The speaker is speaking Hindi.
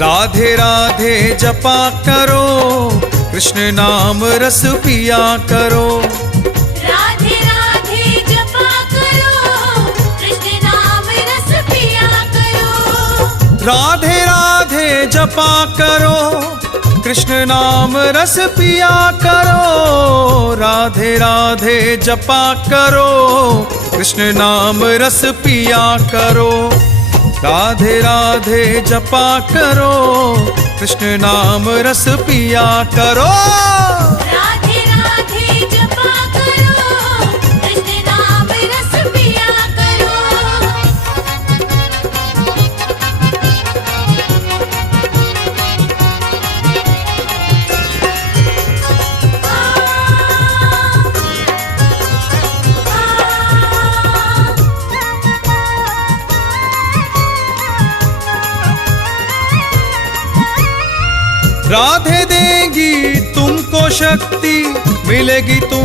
राधे राधे जपा करो, कृष्ण नाम रस पिया करो। राधे राधे जपा करो, कृष्ण नाम रस पिया करो। राधे राधे जपा करो, कृष्ण नाम रस पिया करो। राधे राधे जपा करो, कृष्ण नाम रस पिया करो। राधे राधे जपा करो, कृष्ण नाम रस पिया करो। राधे राधे जपा करो, कृष्ण नाम रस पिया करो। राधे देंगी तुमको शक्ति, मिलेगी तुम